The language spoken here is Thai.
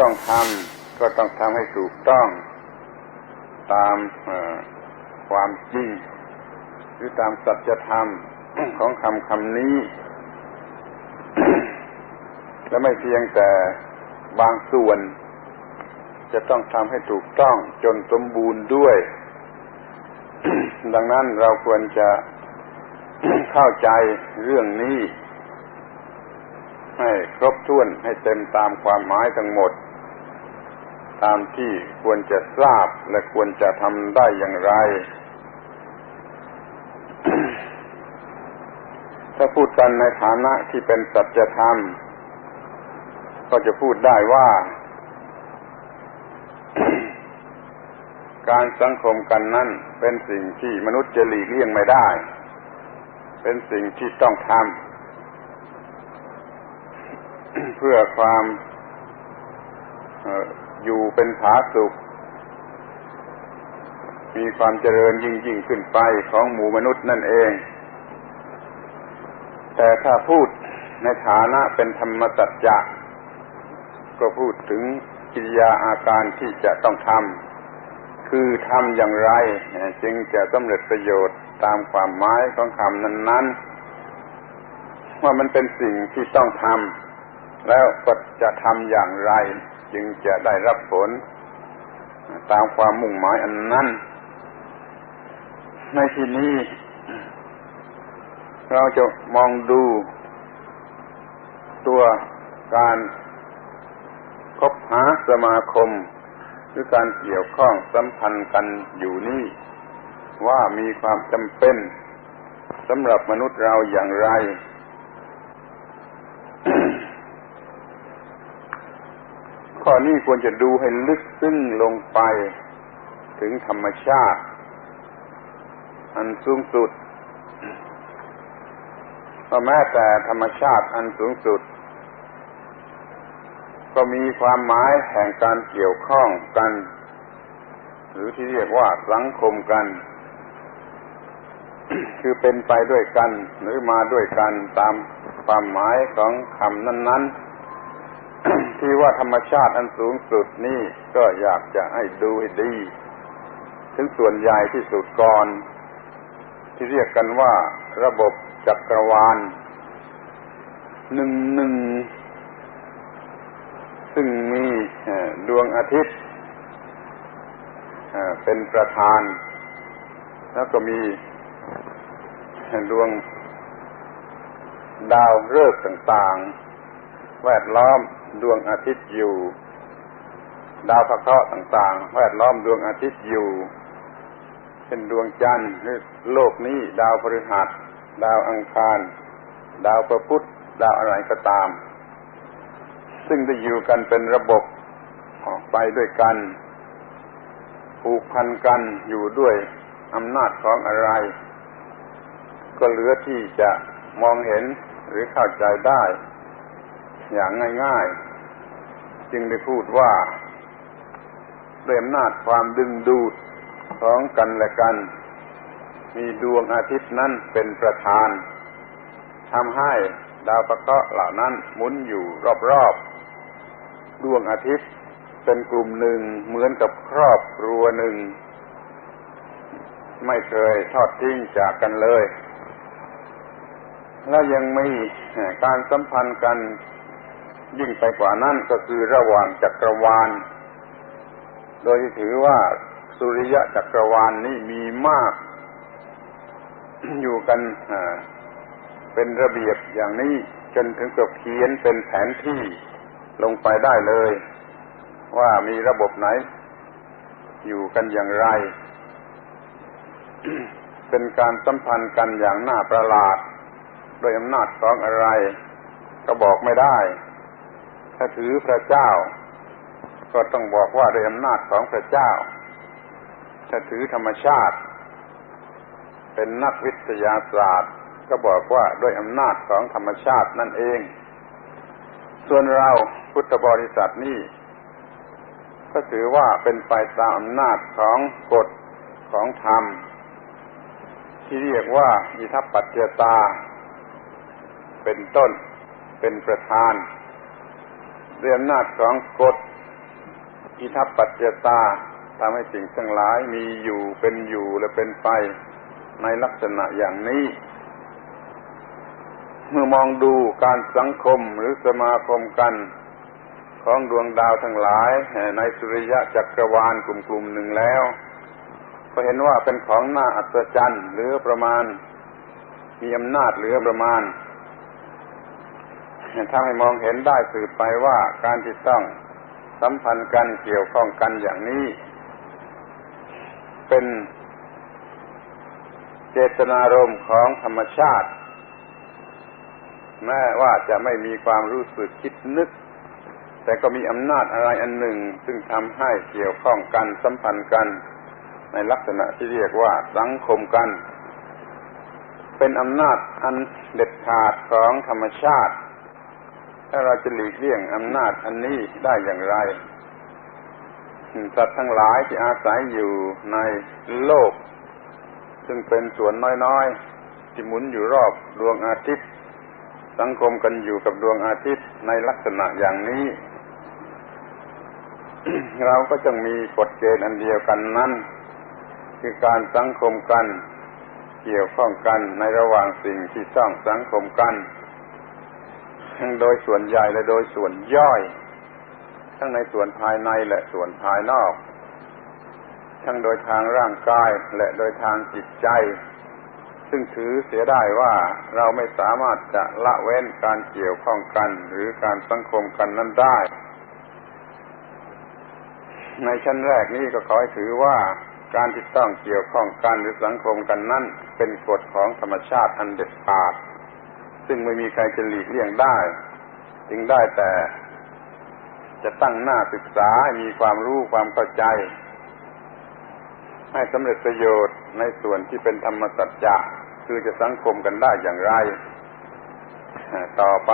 ต้องทำก็ต้องทำให้ถูกต้อง ตามความจริงหรือตามสัจธรรมของคำคำนี้ และไม่เพียงแต่บางส่วน จะต้องทำให้ถูกต้องจนสมบูรณ์ด้วย ดังนั้นเราควรจะเข้าใจเรื่องนี้ ให้ครบถ้วนให้เต็มตามความหมายทั้งหมด ตามที่ควรจะทราบและควรจะทำได้อย่างไร ถ้าพูดกันในฐานะที่เป็นสัจธรรม ก็จะพูดได้ว่า การสังคมกันนั้นเป็นสิ่งที่มนุษย์จะหลีกเลี่ยงไม่ได้ เป็นสิ่งที่ต้องทำ เพื่อความอยู่เป็นผาสุข มีความเจริญยิ่งยิ่งขึ้นไปของหมู่มนุษย์นั่นเอง แต่ถ้าพูดในฐานะเป็นธรรมสัจจะก็พูดถึงกิริยาอาการที่จะต้องทำคือทำอย่างไร จึงจะสำเร็จประโยชน์ตามความหมายของคำนั้น ๆ ว่ามันเป็นสิ่งที่ต้องทำ แล้วก็จะทำอย่างไร จึงจะได้รับผล ตามความมุ่งหมายอันนั้น ในที่นี้ เราจะมองดูตัวการคบหาสมาคม หรือการเกี่ยวข้องสัมพันธ์กันอยู่นี่ ว่ามีความจำเป็นสำหรับมนุษย์เราอย่างไร ข้อนี้ควรจะดูให้ลึกซึ้งลงไป ถึงธรรมชาติ อันสูงสุดเพราะแม้แต่ธรรมชาติอันสูงสุด ก็มีความหมายแห่งการเกี่ยวข้องกัน หรือที่เรียกว่าสังคมกัน คือเป็นไปด้วยกันหรือมาด้วยกันตามความหมายของคำนั้น ๆ ที่ว่าธรรมชาติอันสูงสุดนี่ก็อยากจะให้ดูให้ดี ถึงส่วนใหญ่ที่สุดก่อน ที่เรียกกันว่าระบบจักรวาลหนึ่งหนึ่งซึ่งมีดวงอาทิตย์เป็นประธาน แล้วก็มีดวงดาวฤกษ์ต่าง ๆ แวดล้อม ดวงอาทิตย์อยู่ ดาวพระเคราะห์ต่างๆ แวดล้อมดวงอาทิตย์อยู่เป็นดวงจันทร์หรือโลกนี้ ดาวพฤหัส ดาวอังคาร ดาวพระพุธดาวอะไรก็ตาม ซึ่งได้อยู่กันเป็นระบบออกไปด้วยกันผูกพันกันอยู่ด้วยอำนาจของอะไร ก็เหลือที่จะมองเห็นหรือเข้าใจได้ อย่างง่าย ๆ จึงได้พูดว่าด้วยอำนาจความดึงดูดของกันและกัน มีดวงอาทิตย์นั้นเป็นประธานทำให้ดาวประเคราะห์เหล่านั้นหมุนอยู่รอบๆดวงอาทิตย์เป็นกลุ่มหนึ่งเหมือนกับครอบครัวหนึ่ง ไม่เคยทอดทิ้งจากกันเลย แล้วยังมีการสัมพันธ์กัน ยิ่งไปกว่านั้นก็คือระหว่างจักรวาล โดยถือว่าสุริยะจักรวาลนนี้มีมาก อยู่กันเป็นระเบียบอย่างนี้จนถึงกับเขียนเป็นแผนที่ลงไปได้เลย ว่ามีระบบไหน อยู่กันอย่างไร เป็นการสัมพันธ์กันอย่างน่าประหลาด โดยอำนาจของอะไร ก็บอกไม่ได้ ถ้าถือพระเจ้า ก็ต้องบอกว่าด้วยอำนาจของพระเจ้า ถ้าถือธรรมชาติ เป็นนักวิทยาศาสตร์ ก็บอกว่าด้วยอำนาจของธรรมชาตินั่นเอง ส่วนเราพุทธบริษัทนี่ก็ถือว่าเป็นไปตามอำนาจของกฎของธรรม ที่เรียกว่าอิทัปปัจเจตา เป็นต้นเป็นประธาน ด้วยอำนาจของกฎอิทัปปัจจตาทำให้สิ่งทั้งหลายมีอยู่เป็นอยู่และเป็นไปในลักษณะอย่างนี้ เมื่อมองดูการสังคมหรือสมาคมกัน ของดวงดาวทั้งหลาย ในสุริยะจักรวาลกลุ่มๆหนึ่งแล้ว ก็เห็นว่าเป็นของน่าอัศจรรย์เหลือประมาณ มีอำนาจเหลือประมาณ ทำให้มองเห็นได้สืบไปว่าการที่ต้องสัมพันธ์กันเกี่ยวข้องกันอย่างนี้ เป็นเจตนารมณ์ของธรรมชาติ แม้ว่าจะไม่มีความรู้สึกคิดนึก แต่ก็มีอำนาจอะไรอันหนึ่ง ซึ่งทำให้เกี่ยวข้องกันสัมพันธ์กัน ในลักษณะที่เรียกว่าสังคมกัน เป็นอำนาจอันเด็ดขาดของธรรมชาติ ถ้าเราจะหลีกเลี่ยงอำนาจอันนี้ได้อย่างไร สัตว์ทั้งหลายที่อาศัยอยู่ในโลก ซึ่งเป็นส่วนน้อยๆ ที่หมุนอยู่รอบดวงอาทิตย์ สังคมกันอยู่กับดวงอาทิตย์ในลักษณะอย่างนี้ เราก็จะมีกฎเกณฑ์อันเดียวกันนั้นคือการสังคมกัน เกี่ยวข้องกันในระหว่างสิ่งที่ต้องสังคมกัน โดยส่วนใหญ่และโดยส่วนย่อย ทั้งในส่วนภายในและส่วนภายนอก ทั้งโดยทางร่างกายและโดยทางจิตใจ ซึ่งถือเสียได้ว่าเราไม่สามารถจะละเว้นการเกี่ยวข้องกันหรือการสังคมกันนั้นได้ ในชั้นแรกนี้ก็ขอให้ถือว่าการที่ต้องเกี่ยวข้องกันหรือสังคมกันนั้นเป็นกฎของธรรมชาติอันเด็ดขาด ซึ่งไม่มีใครจะหลีกเลี่ยงได้ จึงได้แต่ จะตั้งหน้าศึกษาให้มีความรู้ความเข้าใจ ให้สำเร็จประโยชน์ในส่วนที่เป็นธรรมสัจจะคือจะสังคมกันได้อย่างไร ต่อไป